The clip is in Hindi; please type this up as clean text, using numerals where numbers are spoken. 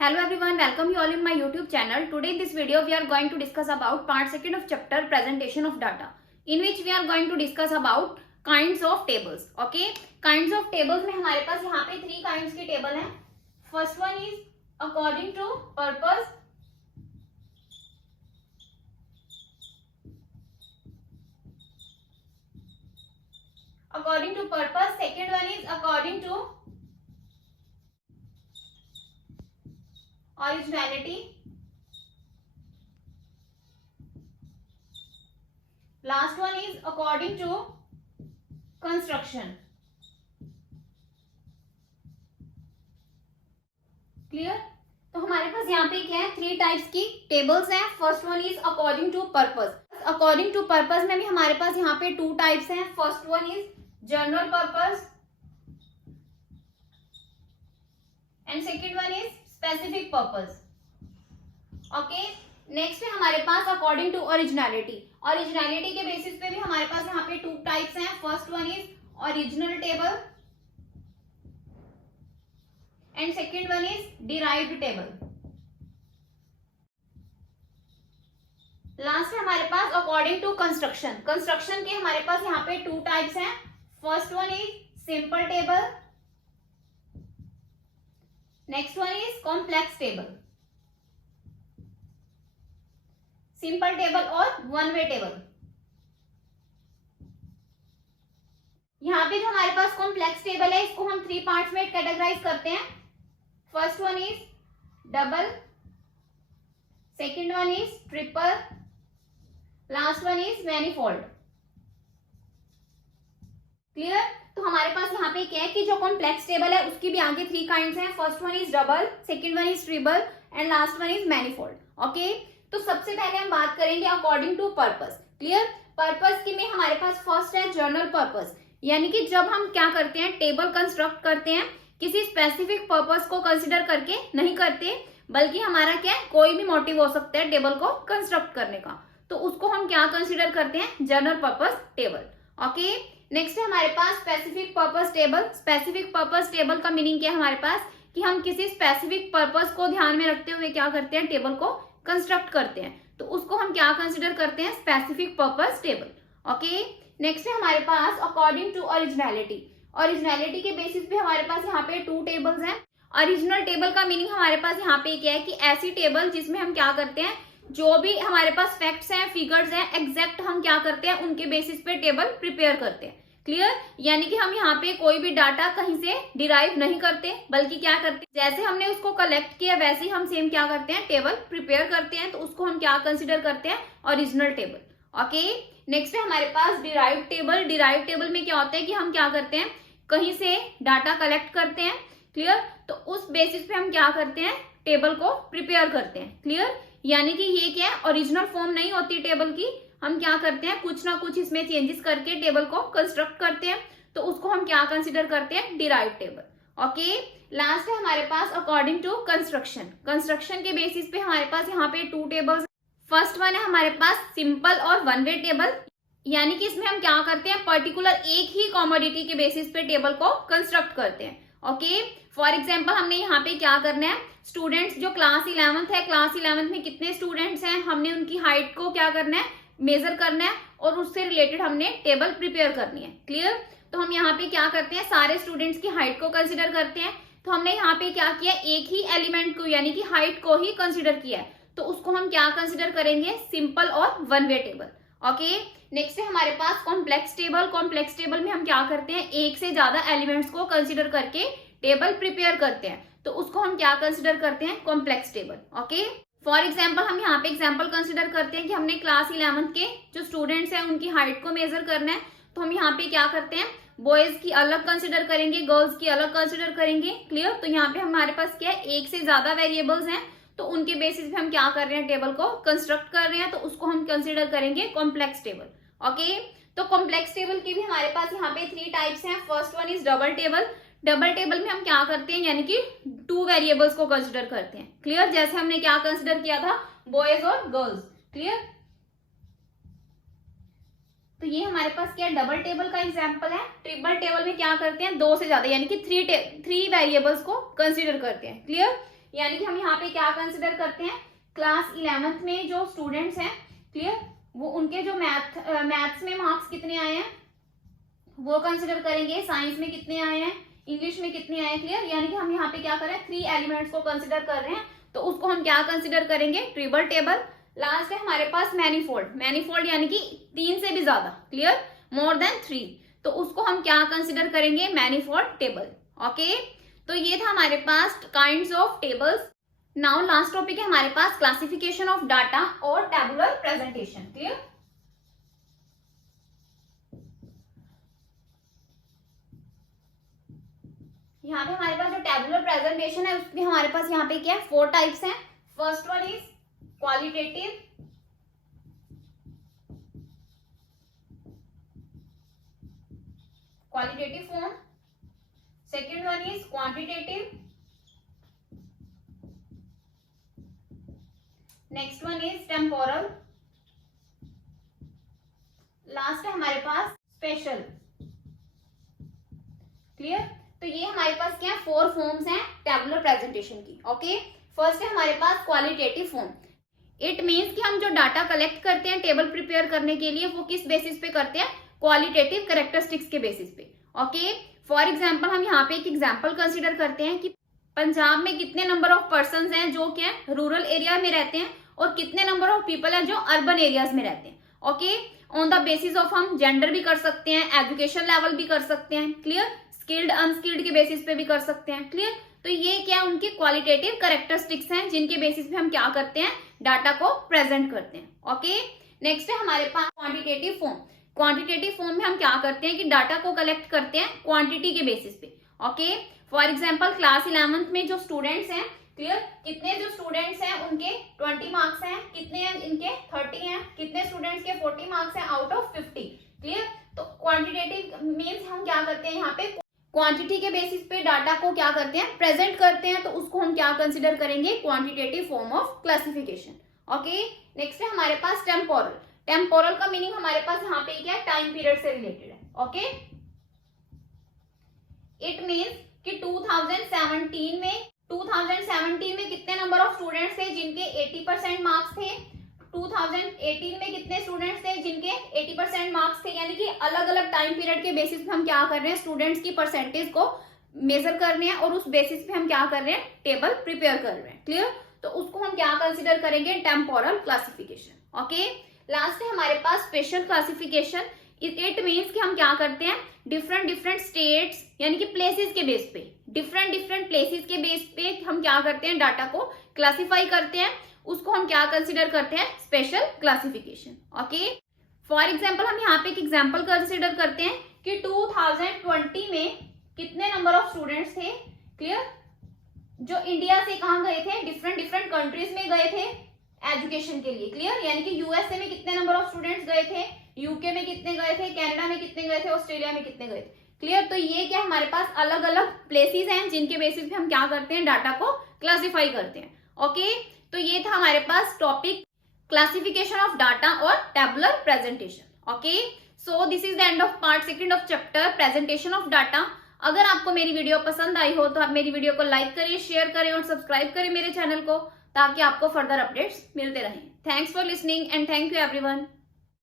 Hello everyone, welcome you all in my YouTube channel. Today in this video we are going to discuss about part second of chapter presentation of data, in which we are going to discuss about kinds of tables. Okay, kinds of tables में हमारे पास यहाँ पे 3 kinds की table हैं. First one is according to purpose. According to purpose. Second one is according to originality. Last one is according to construction. Clear? तो हमारे पास यहाँ पे क्या है, 3 टाइप्स की टेबल्स हैं. First one is according to purpose. According to purpose में भी हमारे पास यहाँ पे 2 टाइप्स हैं. First one is general purpose and second one is specific purpose. Okay, next है हमारे पास अकॉर्डिंग टू ओरिजिनलिटी. ओरिजिनलिटी के बेसिस पे भी हमारे पास यहाँ पे 2 टाइप्स हैं. First one is original table and second one is derived table. Last है हमारे पास अकॉर्डिंग टू कंस्ट्रक्शन. कंस्ट्रक्शन के हमारे पास यहाँ पे 2 टाइप्स हैं. First one is simple table, next one is complex table. Simple table और वन वे टेबल. यहाँ पे जो हमारे पास कॉम्प्लेक्स टेबल है इसको हम 3 पार्ट्स में कैटेगराइज करते हैं. First one is double, second one is triple, last one is manifold. Clear? तो हमारे पास यहाँ पे क्या है कि जो कॉम्प्लेक्स टेबल है उसकी भी आगे 3 काइंड्स हैं. First one is double, second one is triple and last one is manifold. Okay, तो सबसे पहले हम बात करेंगे according to purpose. Clear? Purpose की में हमारे पास फर्स्ट है जनरल पर्पस, यानी कि जब हम क्या करते हैं, टेबल कंस्ट्रक्ट करते हैं किसी स्पेसिफिक पर्पस को कंसिडर करके नहीं करते, बल्कि हमारा क्या है, कोई भी मोटिव हो सकता है टेबल को कंस्ट्रक्ट करने का, तो उसको हम क्या कंसिडर करते हैं, general purpose table. Okay, next है हमारे पास specific purpose table. Specific purpose table का मीनिंग क्या है हमारे पास, कि हम किसी स्पेसिफिक पर्पस को ध्यान में रखते हुए क्या करते हैं, टेबल को कंस्ट्रक्ट करते हैं, तो उसको हम क्या कंसिडर करते हैं, specific purpose table. Okay, next है हमारे पास अकॉर्डिंग टू ओरिजिनलिटी. ओरिजिनलिटी के बेसिस पे हमारे पास यहाँ पे 2 टेबल्स हैं. ओरिजिनल टेबल का मीनिंग हमारे पास यहाँ पे क्या है, कि ऐसी टेबल जिसमें हम क्या करते हैं, जो भी हमारे पास फैक्ट्स हैं, फिगर्स हैं, एग्जैक्ट हम क्या करते हैं, उनके बेसिस पे टेबल प्रिपेयर करते हैं. क्लियर? यानी कि हम यहाँ पे कोई भी डाटा कहीं से डिराइव नहीं करते, बल्कि क्या करते हैं, जैसे हमने उसको कलेक्ट किया वैसे ही हम सेम क्या करते हैं, टेबल प्रिपेयर करते हैं, तो उसको हम क्या कंसिडर करते हैं, ओरिजिनल टेबल. ओके, नेक्स्ट है हमारे पास डिराइव टेबल. डिराइव टेबल में क्या होता है कि हम क्या करते हैं, कहीं से डाटा कलेक्ट करते हैं. क्लियर? तो उस बेसिस पे हम क्या करते हैं, टेबल को प्रिपेयर करते हैं. क्लियर? यानी कि ये क्या है, ओरिजिनल फॉर्म नहीं होती टेबल की, हम क्या करते हैं, कुछ ना कुछ इसमें चेंजेस करके टेबल को कंस्ट्रक्ट करते हैं, तो उसको हम क्या कंसिडर करते हैं, डिराइव टेबल. ओके, लास्ट है हमारे पास अकॉर्डिंग टू कंस्ट्रक्शन. कंस्ट्रक्शन के बेसिस पे हमारे पास यहाँ पे 2 टेबल्स. फर्स्ट वन है हमारे पास सिंपल और वन वे टेबल, यानी कि इसमें हम क्या करते हैं, पर्टिकुलर एक ही कॉमोडिटी के बेसिस पे टेबल को कंस्ट्रक्ट करते हैं. ओके, फॉर एग्जाम्पल हमने यहाँ पे क्या करना है, स्टूडेंट्स जो क्लास 11th है, क्लास 11th में कितने स्टूडेंट्स हैं, हमने उनकी हाइट को क्या करना है, मेजर करना है, और उससे रिलेटेड हमने टेबल प्रिपेयर करनी है. क्लियर? तो हम यहाँ पे क्या करते हैं, सारे स्टूडेंट्स की हाइट को कंसिडर करते हैं. तो हमने यहाँ पे क्या किया, एक ही एलिमेंट को यानी कि हाइट को ही कंसिडर किया है, तो उसको हम क्या कंसिडर करेंगे, सिंपल और one way table. Okay, next है हमारे पास कॉम्प्लेक्स टेबल. कॉम्प्लेक्स टेबल में हम क्या करते हैं, एक से ज्यादा एलिमेंट्स को कंसिडर करके टेबल प्रिपेयर करते हैं, तो उसको हम क्या कंसिडर करते हैं, complex table. Okay, for example हम यहाँ पे एग्जाम्पल कंसिडर करते हैं कि हमने क्लास 11th के जो स्टूडेंट्स हैं उनकी हाइट को मेजर करना है, तो हम यहाँ पे क्या करते हैं, बॉयज की अलग कंसिडर करेंगे, गर्ल्स की अलग कंसिडर करेंगे. क्लियर? तो यहाँ पे हमारे पास क्या है, एक से ज्यादा वेरिएबल्स हैं, तो उनके बेसिस पे हम क्या कर रहे हैं, टेबल को कंस्ट्रक्ट कर रहे हैं, तो उसको हम कंसिडर करेंगे कॉम्प्लेक्स टेबल. ओके, तो कॉम्प्लेक्स टेबल के भी हमारे पास यहाँ पे 3 टाइप्स हैं. First one is double table. Double table में हम क्या करते हैं, यानी कि 2 वेरिएबल्स को कंसिडर करते हैं. क्लियर? जैसे हमने क्या कंसिडर किया था, बॉयज और गर्ल्स. क्लियर? तो ये हमारे पास क्या डबल टेबल का एग्जांपल है। ट्रिपल टेबल में क्या करते हैं, दो से ज्यादा यानी कि थ्री वेरिएबल्स को कंसीडर करते हैं। क्लियर। यानी कि हम यहाँ पे क्या कंसिडर करते हैं, क्लास 11th में जो स्टूडेंट्स हैं, क्लियर, वो उनके जो मैथ्स में मार्क्स कितने आए हैं वो कंसिडर करेंगे, साइंस में कितने आए हैं, इंग्लिश में कितने आए हैं, क्लियर। यानी कि हम यहाँ पे क्या कर रहे हैं, 3 एलिमेंट्स को कंसिडर कर रहे हैं, तो उसको हम क्या कंसिडर करेंगे, ट्रिपल टेबल। लास्ट है हमारे पास मैनीफोल्ड, मैनीफोल्ड यानी कि 3 से भी ज्यादा, क्लियर, मोर देन 3, तो उसको हम क्या कंसिडर करेंगे, मैनीफोल्ड टेबल। ओके, तो ये था हमारे पास kinds of tables. Now last topic है हमारे पास क्लासिफिकेशन ऑफ डाटा और टैबुलर प्रेजेंटेशन, क्लियर। यहाँ पे हमारे पास जो टैबुलर प्रेजेंटेशन है उसमें हमारे पास यहाँ पे क्या है, 4 टाइप्स हैं। First one is qualitative, qualitative form. Second one is quantitative, next one is temporal, last है हमारे पास स्पेशल, क्लियर। तो ये हमारे पास क्या है, 4 फॉर्म्स हैं टैबुलर प्रेजेंटेशन की। ओके, फर्स्ट है हमारे पास क्वालिटेटिव फॉर्म। इट मींस कि हम जो डाटा कलेक्ट करते हैं टेबल प्रिपेयर करने के लिए वो किस बेसिस पे करते हैं, क्वालिटेटिव कैरेक्टरिस्टिक्स के बेसिस पे। ओके, फॉर एग्जांपल हम यहाँ पे एक एग्जांपल कंसीडर करते हैं कि पंजाब में कितने नंबर ऑफ पर्सन हैं जो क्या रूरल एरिया में रहते हैं और कितने नंबर ऑफ पीपल हैं जो अर्बन एरियाज में रहते हैं। Okay, on the basis of हम जेंडर भी कर सकते हैं, एजुकेशन लेवल भी कर सकते हैं, क्लियर, स्किल्ड अनस्किल्ड के बेसिस पे भी कर सकते हैं, क्लियर। तो ये क्या उनकी क्वालिटेटिव कैरेक्टरिस्टिक्स हैं जिनके बेसिस पे हम क्या करते हैं, डाटा को प्रेजेंट करते हैं। ओके, नेक्स्ट है हमारे पास क्वांटिटेटिव फॉर्म। क्वांटिटेटिव फॉर्म में हम क्या करते हैं कि डाटा को कलेक्ट करते हैं क्वांटिटी के बेसिस पे। Okay, for example class 11th में जो स्टूडेंट्स हैं, क्लियर, कितने जो स्टूडेंट्स हैं उनके 20 मार्क्स हैं, कितने हैं इनके 30 हैं, कितने स्टूडेंट्स के 40 मार्क्स हैं आउट ऑफ 50, क्लियर। तो क्वांटिटेटिव मींस हम क्या करते हैं, यहाँ पे क्वांटिटी के बेसिस पे डाटा को क्या करते हैं, प्रेजेंट करते हैं, तो उसको हम क्या कंसिडर करेंगे, quantitative form of classification. Okay, next है हमारे पास टेम्पोरल। टेम्पोरल का मीनिंग हमारे पास यहाँ पे क्या है, टाइम पीरियड से रिलेटेड है। ओके, इट मींस कि 2017 में कितने नंबर ऑफ स्टूडेंट्स थे जिनके 80% मार्क्स थे, 2018 में कितने स्टूडेंट्स थे जिनके 80% मार्क्स थे, यानी कि अलग अलग टाइम पीरियड के बेसिस पे हम क्या कर रहे हैं, स्टूडेंट्स की परसेंटेज को मेजर कर रहे हैं और उस बेसिस पे हम क्या कर रहे हैं, टेबल प्रिपेयर कर रहे हैं, क्लियर। तो उसको हम क्या कंसिडर करेंगे, टेम्पोरल क्लासिफिकेशन। ओके, लास्ट है हमारे पास स्पेशल क्लासिफिकेशन। इट मीन्स कि हम क्या करते हैं, डिफरेंट स्टेट्स यानी कि प्लेसेस के बेस पे, डिफरेंट प्लेसेस के बेस पे हम क्या करते हैं, डाटा को क्लासिफाई करते हैं, उसको हम क्या कंसिडर करते हैं, special classification. Okay, for example हम यहाँ पे एक एग्जांपल कंसिडर करते हैं कि 2020 में कितने नंबर ऑफ स्टूडेंट्स थे, क्लियर, जो इंडिया से कहाँ गए थे, डिफरेंट कंट्रीज में गए थे एजुकेशन के लिए, क्लियर। यानी कि यूएसए में कितने नंबर ऑफ स्टूडेंट्स गए थे, यूके में कितने गए थे, कनाडा में कितने गए थे, ऑस्ट्रेलिया में कितने गए थे, क्लियर। तो ये क्या हमारे पास अलग अलग प्लेसेस हैं जिनके बेसिस पे हम क्या करते हैं, डाटा को क्लासिफाई करते हैं। ओके, तो ये था हमारे पास टॉपिक क्लासिफिकेशन ऑफ डाटा और tabular presentation. Okay, so this is the end of part 2 of chapter presentation of data. अगर आपको मेरी वीडियो पसंद आई हो तो आप मेरी वीडियो को लाइक करिए, शेयर करें और सब्सक्राइब करें मेरे चैनल को, ताकि आपको फर्दर अपडेट्स मिलते रहें। Thanks for listening and thank you everyone.